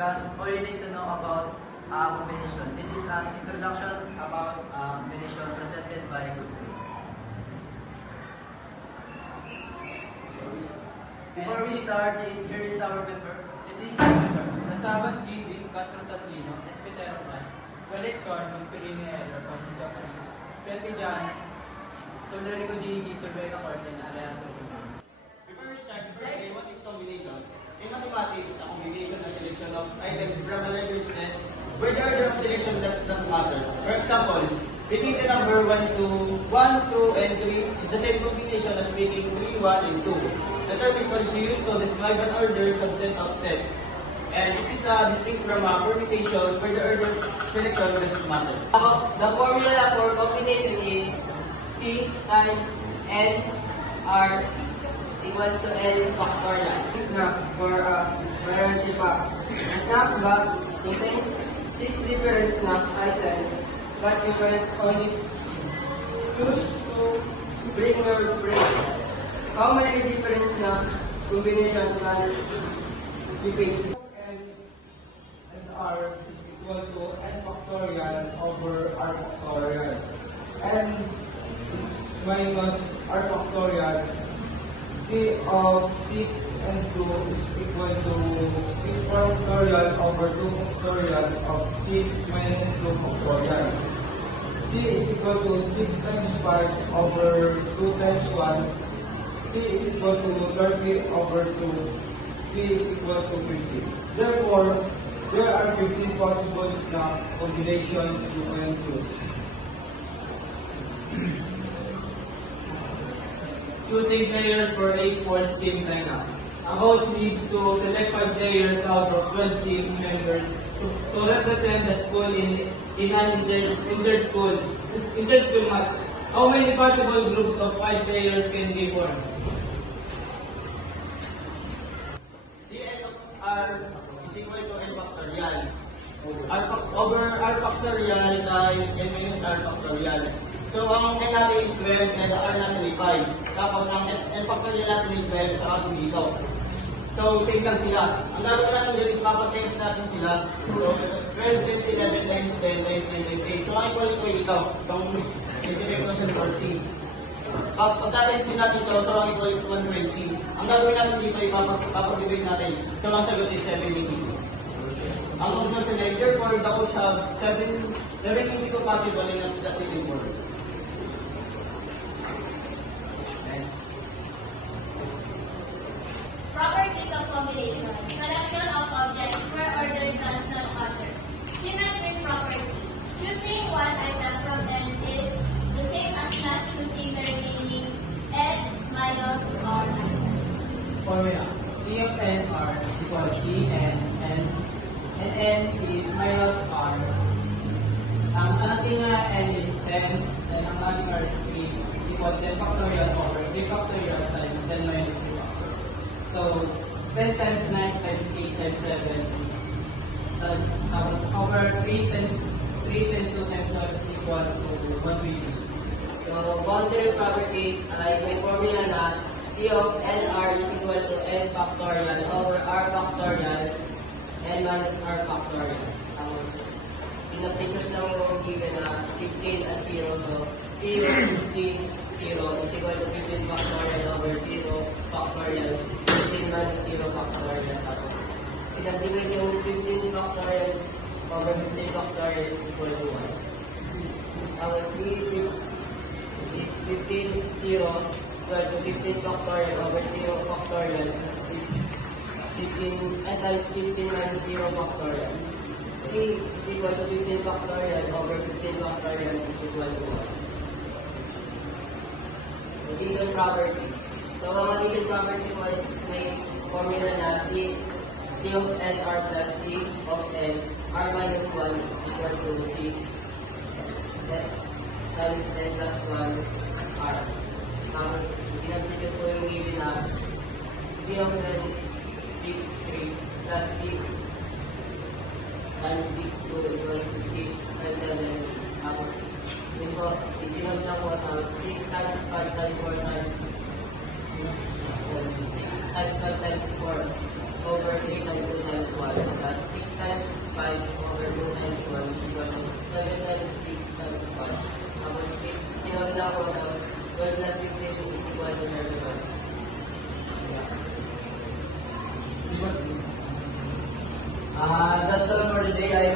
discuss all you need to know about combination. This is an introduction about combination presented by Goodwin. Before we start, here is our paper. Nasabas Gidin, Castro Santino, Espitero Man, Collection, Masperini Error, Constitution, Peltijan, Solarico GC, Survey of Corte, and Ariato. Before we start, say what is combination? In mathematics, a combination is selection of items from a level set where the order of selection does not matter. For example, picking the number 1, 2, and 3 is the same combination as picking 3, 1, and 2. The term is also used to describe an ordered subset of set. And it is distinct from a permutation where the order of selection does not matter. The formula for combination is C times N R equals to N factorial. Snap for a variety pack. A snap bag contains 6 different snap items, but you can only choose to bring or break. How many different snap combinations can you pick? And R is equal to n factorial over r factorial. N is minus r factorial. C of 6 and 2 is equal to 6 factorial over 2 factorial of 6 minus 2 factorial. C is equal to 6 times 5 over 2 times 1. C is equal to 30 over 2. C is equal to 50. Therefore, there are 15 possible snap combinations you can choose. Choosing players for a sports team lineup. A coach needs to select 5 players out of 12 team members to represent the school in an inter-school match. How many possible groups of 5 players can be formed? Cn of r is equal to n factorial. Over r factorial times n minus r factorial. So, ang n natin is 12 and r natin is 5. Tapos, ang n factorial natin is 12 sa ating dito. So, same lang sila. Ang gagawin natin dito is papatext natin sila. So, 12 times 11 times 10 times 10 times 8. So, ang equal ko ito. Itong 2014. Pagka-text din natin ito, so ang equal is 120. Ang gagawin natin dito, ipapag-divide natin. So, ang sagot is 780. Ang option sa therefore, the coach have 782 possible in the fitting form. Properties of combination. Selection of objects where order does not matter. Symmetric property. Choosing one item from N is the same as not choosing the remaining N minus R items. Formula. C of n r equals C n and n is minus r. Ang ating n is 10 and ang ating r is 3 is equal to 10 factorial over 3 factorial times 10 minus 3 factorial. So 10 times 9 times 8 times 7 tapos over 3 times 2 times 5 is equal to 120. So, boundary property ay may formula na C of NR is equal to N factorial over R factorial N minus R factorial. Pinapitos lang yung given na 15 at 0. So, 0, 15, 0 is equal to 15 factorial over 0 factorial 15 minus 0 factorial. Tapos, pinag-divide yung 15 factorial over 15 factorial is equal to 1. Tapos, 15, 0, equal to 15 factorial over 0 factorial, 15, times 15 minus 0 factorial. C is equal to 15 factorial over 15 factorial is equal to 1. So, Given property. So, ang given property mo is may formula na C of n r plus C of n r minus 1 equal to C times n plus 1 R. Pinag-produce ko yung given na C of n is 3 plus 6 times 6 equals to 6 times 7. Tapos, dito, isinag na po na 6 times 5 times 4 times 6 times 5 times 4 over 3 times 2 times 1. equal to that 6 times 5 over 2 times 1 is equal to 7 times 6 times 1. Tapos 6, sinunod na ako ng 12 plus 15 is equal to 31. That's all for today. I